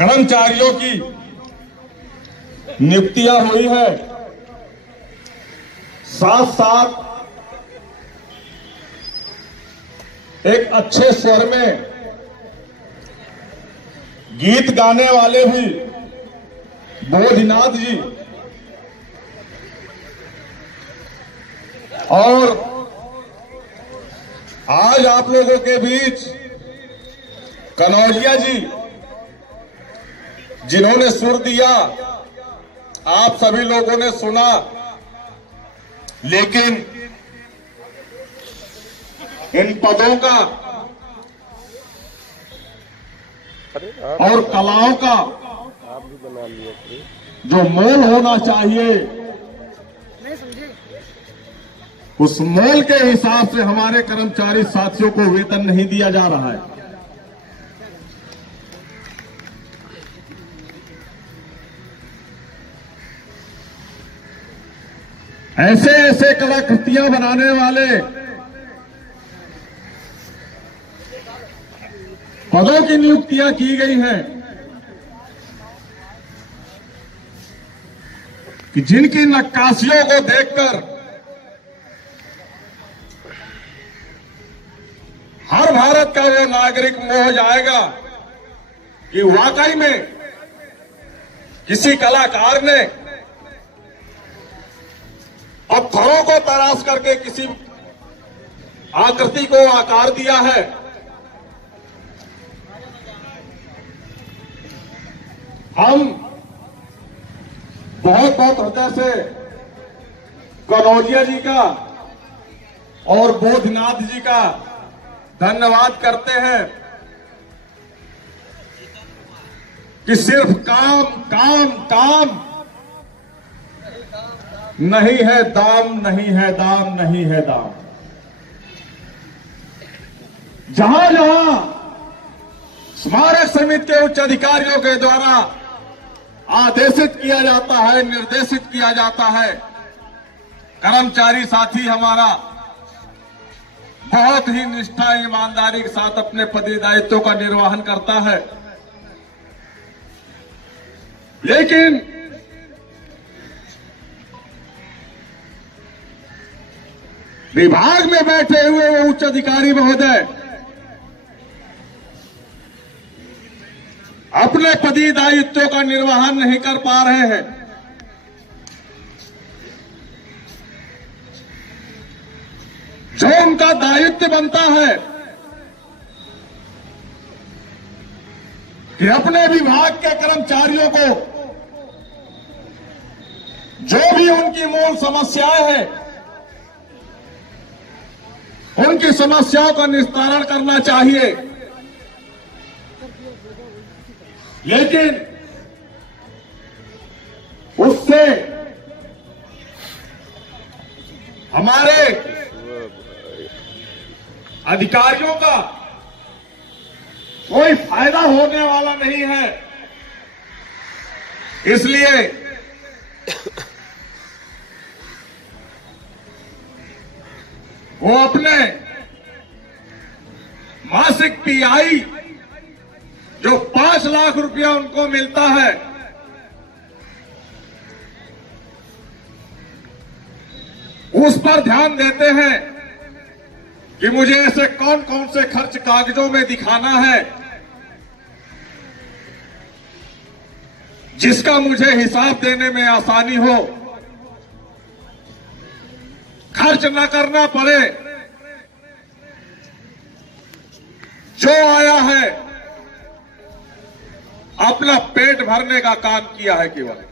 कर्मचारियों की नियुक्तियां हुई है। साथ साथ एक अच्छे स्वर में गीत गाने वाले भी बोधनाथ जी और आज आप लोगों के बीच कनौजिया जी जिन्होंने सुर दिया, आप सभी लोगों ने सुना, लेकिन इन पदों का और कलाओं का जो मोल होना चाहिए, उस मोल के हिसाब से हमारे कर्मचारी साथियों को वेतन नहीं दिया जा रहा है। ऐसे ऐसे कलाकृतियां बनाने वाले पदों की नियुक्तियां की गई हैं कि जिनकी नक्काशियों को देखकर हर भारत का वो नागरिक मोह जाएगा कि वाकई में किसी कलाकार ने पत्थरों को तराश करके किसी आकृति को आकार दिया है। हम बहुत बहुत हृदय से कनौजिया जी का और बोधनाथ जी का धन्यवाद करते हैं कि सिर्फ काम काम काम नहीं है दाम, नहीं है दाम, नहीं है दाम। जहां जहां स्मारक समिति के उच्च अधिकारियों के द्वारा आदेशित किया जाता है, निर्देशित किया जाता है, कर्मचारी साथी हमारा बहुत ही निष्ठा ईमानदारी के साथ अपने पद दायित्वों का निर्वहन करता है। लेकिन विभाग में बैठे हुए वो उच्च अधिकारी महोदय अपने पदी दायित्वों का निर्वहन नहीं कर पा रहे हैं। जो उनका दायित्व बनता है कि अपने विभाग के कर्मचारियों को जो भी उनकी मूल समस्याएं हैं, उनकी समस्याओं का निस्तारण करना चाहिए। लेकिन उससे हमारे अधिकारियों का कोई फायदा होने वाला नहीं है। इसलिए वो अपने मासिक पीआई जो 5 लाख रुपया उनको मिलता है, उस पर ध्यान देते हैं कि मुझे ऐसे कौन कौन से खर्च कागजों में दिखाना है जिसका मुझे हिसाब देने में आसानी हो, खर्च न करना पड़े। जो आया है अपना पेट भरने का काम किया है केवल।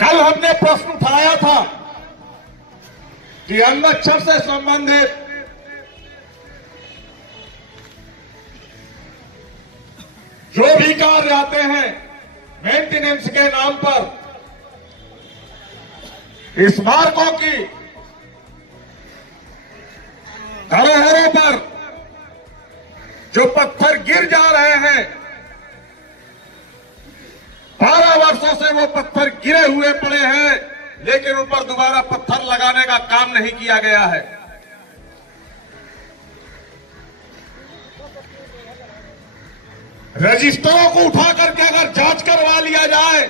कल हमने प्रश्न उठाया था कि अन्नक्षर से संबंधित जो भी कार्य आते हैं मेंटेनेंस के नाम पर, स्मारकों की धरोहरों पर जो पत्थर गिर जा रहे हैं, 12 वर्षों से वो पत्थर गिरे हुए पड़े हैं, लेकिन उन पर दोबारा पत्थर लगाने का काम नहीं किया गया है। रजिस्टरों को उठा करके अगर जांच करवा लिया जाए,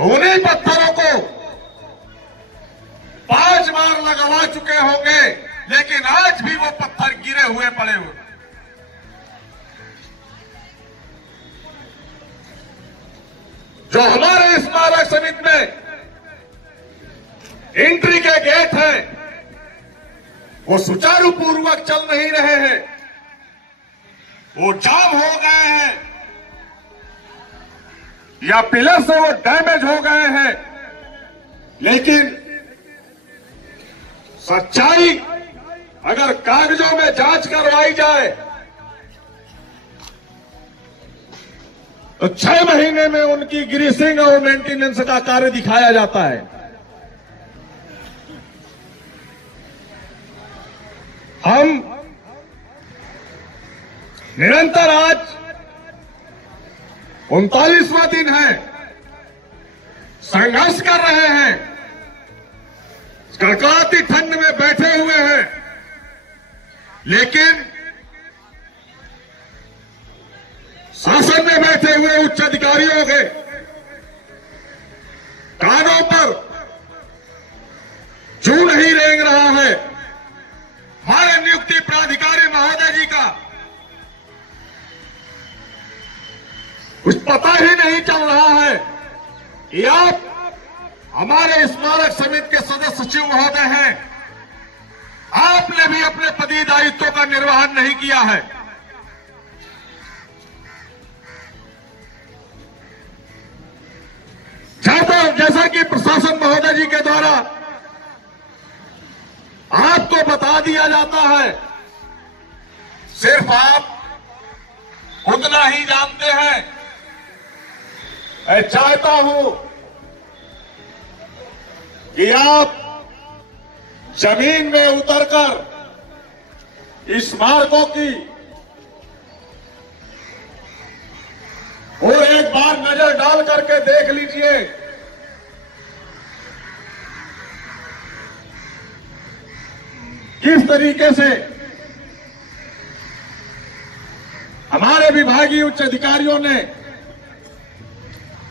उन्हीं पत्थरों को 5 बार लगवा चुके होंगे, लेकिन आज भी वो पत्थर गिरे हुए पड़े हुए। जो हमारे स्मारक समिति में एंट्री के गेट हैं, वो सुचारू पूर्वक चल नहीं रहे हैं, वो जाम हो गए हैं या पिलर से वो डैमेज हो गए हैं। लेकिन सच्चाई अगर कागजों में जांच करवाई जाए तो 6 महीने में उनकी ग्रीसिंग और मेंटेनेंस का कार्य दिखाया जाता है। हम निरंतर आज 39वां दिन है, संघर्ष कर रहे हैं, कड़कड़ाती ठंड में बैठे हुए हैं, लेकिन शासन में बैठे हुए उच्च अधिकारियों के कानों पर जू नहीं रेंग रहा है। हमारे नियुक्ति प्राधिकारी महोदय जी का कुछ पता ही नहीं चल रहा है कि आप हमारे स्मारक समिति के सदस्य सचिव महोदय हैं, आपने भी अपने पदीय दायित्वों का निर्वहन नहीं किया है। जैसा कि प्रशासन महोदय जी के द्वारा आपको बता दिया जाता है, सिर्फ आप उतना ही जानते हैं। मैं चाहता हूं कि आप जमीन में उतरकर स्मारकों की और एक बार नजर डाल करके देख लीजिए। किस तरीके से हमारे विभागीय उच्च अधिकारियों ने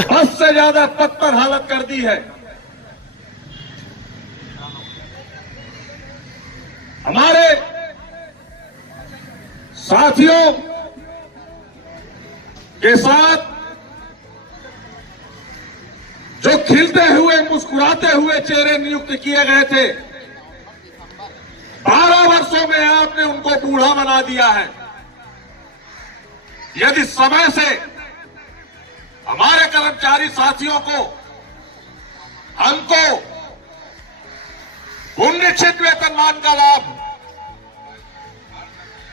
10 से ज्यादा पत्थर हालत कर दी है। हमारे साथियों के साथ जो खिलते हुए मुस्कुराते हुए चेहरे नियुक्त किए गए थे, 12 वर्षों में आपने उनको बूढ़ा बना दिया है। यदि समय से हमारे कर्मचारी साथियों को हमको उन्निश्चित वेतनमान का लाभ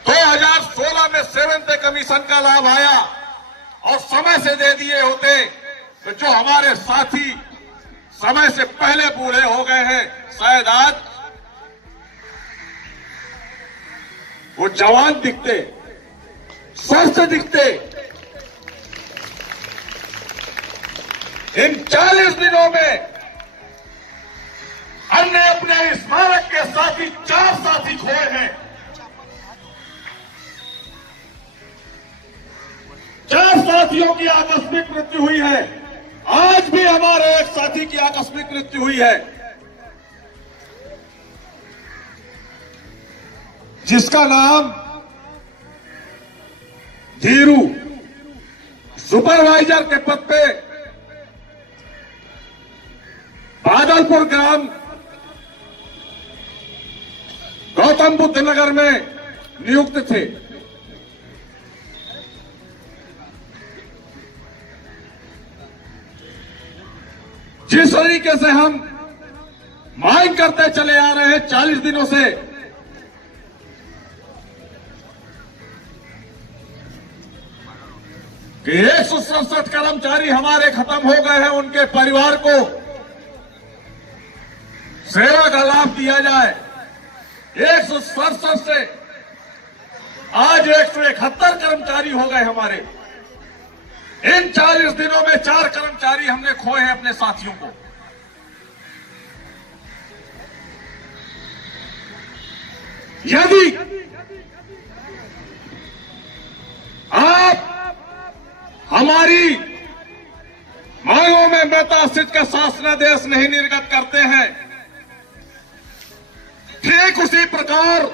2016 में 7th पे कमीशन का लाभ आया और समय से दे दिए होते, तो जो हमारे साथी समय से पहले बूढ़े हो गए हैं, शायद आज वो जवान दिखते, स्वस्थ दिखते। इन 40 दिनों में हमने अपने स्मारक के साथी 4 साथी खोए हैं। 4 साथियों की आकस्मिक मृत्यु हुई है। आज भी हमारे एक साथी की आकस्मिक मृत्यु हुई है, जिसका नाम धीरू, सुपरवाइजर के पद पे बादलपुर ग्राम गौतम बुद्ध नगर में नियुक्त थे। जिस तरीके से हम मांग करते चले आ रहे हैं 40 दिनों से, कि 167 कर्मचारी हमारे खत्म हो गए हैं, उनके परिवार को सेवा का लाभ दिया जाए। 167 से आज 171 कर्मचारी हो गए हमारे। इन 40 दिनों में 4 कर्मचारी हमने खोए हैं अपने साथियों को। यदि हमारी मांगों में यथास्थित का शासनादेश नहीं निर्गत करते हैं, ठीक उसी प्रकार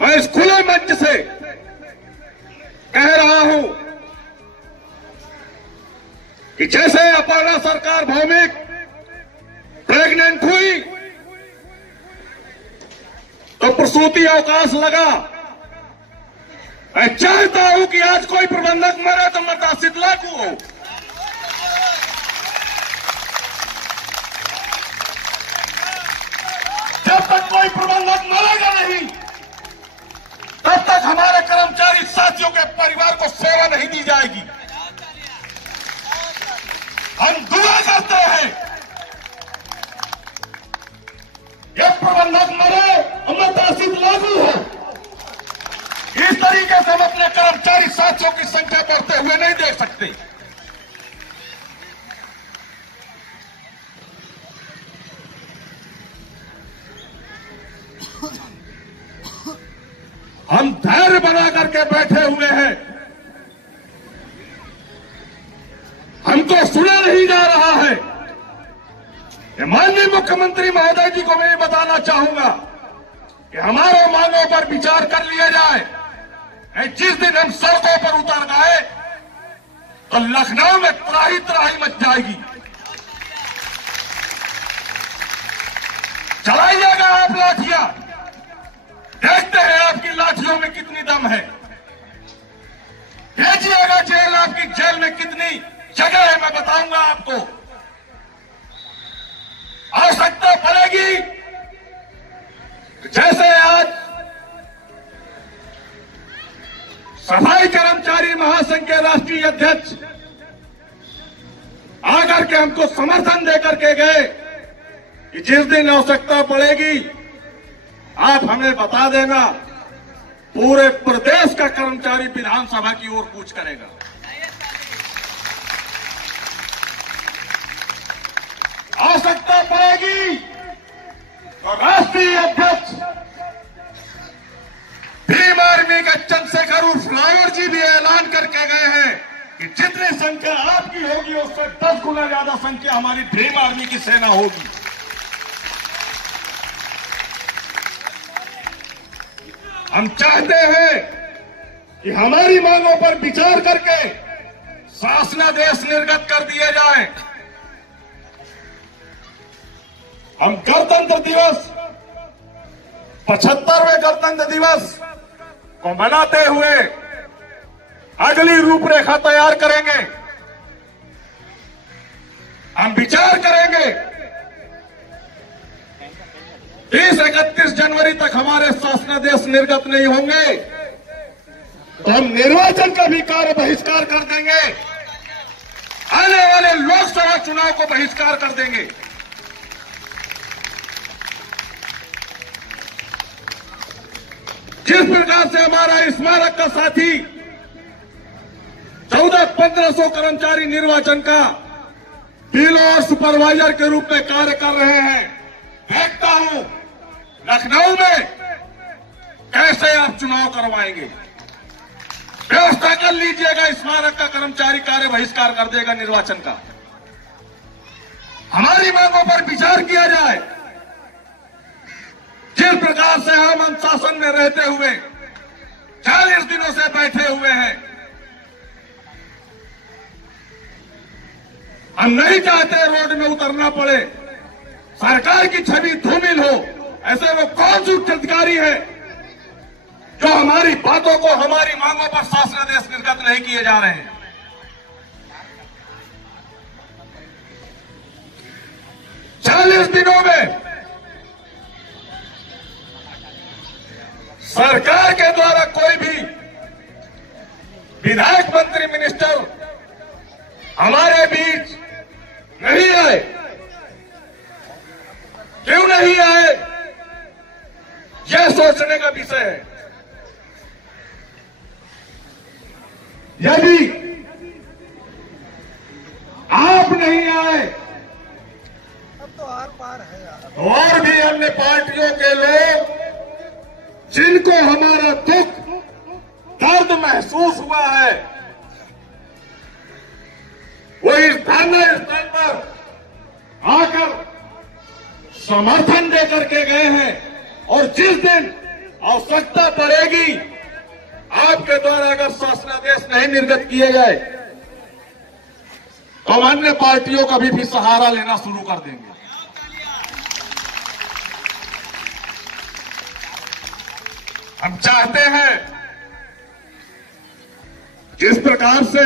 मैं इस खुले मंच से कह रहा हूं कि जैसे अपर्णा सरकार भौमिक प्रेग्नेंट हुई तो प्रसूति अवकाश लगा। मैं चाहता हूं कि आज कोई प्रबंधक मरे तो यथास्थित लागू हो। जब तक कोई प्रबंधक मरेगा नहीं तब तक हमारे कर्मचारी साथियों के परिवार को सेवा नहीं दी जाएगी। हम दुआ करते हैं ये प्रबंधक मरे यथास्थित लागू हो। इस तरीके से हम अपने कर्मचारी साथियों की संख्या बढ़ते हुए नहीं देख सकते। हम धैर्य बना करके बैठे हुए हैं, हमको सुना नहीं जा रहा है। माननीय मुख्यमंत्री महोदय जी को मैं ये बताना चाहूंगा कि हमारे मांगों पर विचार कर लिया जाए। जिस दिन हम सड़कों पर उतर गए तो लखनऊ में त्राही त्राही मच जाएगी। चलाइएगा आप लाठियां, देखते हैं आपकी लाठियों में कितनी दम है। भेजिएगा जेल, आपकी जेल में कितनी जगह है मैं बताऊंगा आपको। आवश्यकता पड़ेगी जैसे आज सफाई कर्मचारी महासंघ के राष्ट्रीय अध्यक्ष आकर के हमको समर्थन देकर के गए कि जिस दिन आवश्यकता पड़ेगी आप हमें बता देना। पूरे प्रदेश का कर्मचारी विधानसभा की ओर कूच करेगा। आवश्यकता पड़ेगी तो राष्ट्रीय अध्यक्ष भीम आर्मी का चंद्रशेखर उर्फ रावण जी भी ऐलान करके गए हैं कि जितनी संख्या आपकी होगी उससे 10 गुना ज्यादा संख्या हमारी भीम आर्मी की सेना होगी। हम चाहते हैं कि हमारी मांगों पर विचार करके शासनादेश निर्गत कर दिए जाए। हम गणतंत्र दिवस 75वें गणतंत्र दिवस को मनाते हुए अगली रूपरेखा तैयार करेंगे। हम विचार करेंगे 30-31 जनवरी तक हमारे शासनादेश निर्गत नहीं होंगे तो हम निर्वाचन का भी कार्य बहिष्कार कर देंगे। आने वाले लोकसभा चुनाव को बहिष्कार कर देंगे। जिस प्रकार से हमारा स्मारक का साथी 1400-1500 कर्मचारी निर्वाचन का डीलर और सुपरवाइजर के रूप में कार्य कर रहे हैं, देखता हूं लखनऊ में कैसे आप चुनाव करवाएंगे। व्यवस्था कर लीजिएगा, स्मारक का कर्मचारी कार्य बहिष्कार कर देगा निर्वाचन का। हमारी मांगों पर विचार किया जाए। जिस प्रकार से हम अनुशासन में रहते हुए 40 दिनों से बैठे हुए हैं, हम नहीं चाहते रोड में उतरना पड़े, सरकार की छवि धूमिल हो। ऐसे वो कौन से उच्च अधिकारी है जो हमारी बातों को, हमारी मांगों पर शासनादेश निर्गत नहीं किए जा रहे हैं। चालीस दिनों में सरकार के द्वारा कोई भी विधायक, मंत्री, मिनिस्टर हमारे बीच नहीं आए। क्यों नहीं आए, यह सोचने का विषय है। यदि आप नहीं आए तो आर पार है यार। और भी अन्य पार्टियों के लोग जिनको हमारा दुख, दर्द महसूस हुआ है, वो इस धरने स्थल पर आकर समर्थन देकर के गए हैं और जिस दिन आवश्यकता पड़ेगी आपके द्वारा अगर शासनादेश नहीं निर्गत किए गए तो हम अन्य पार्टियों का भी सहारा लेना शुरू कर देंगे। हम चाहते हैं जिस प्रकार से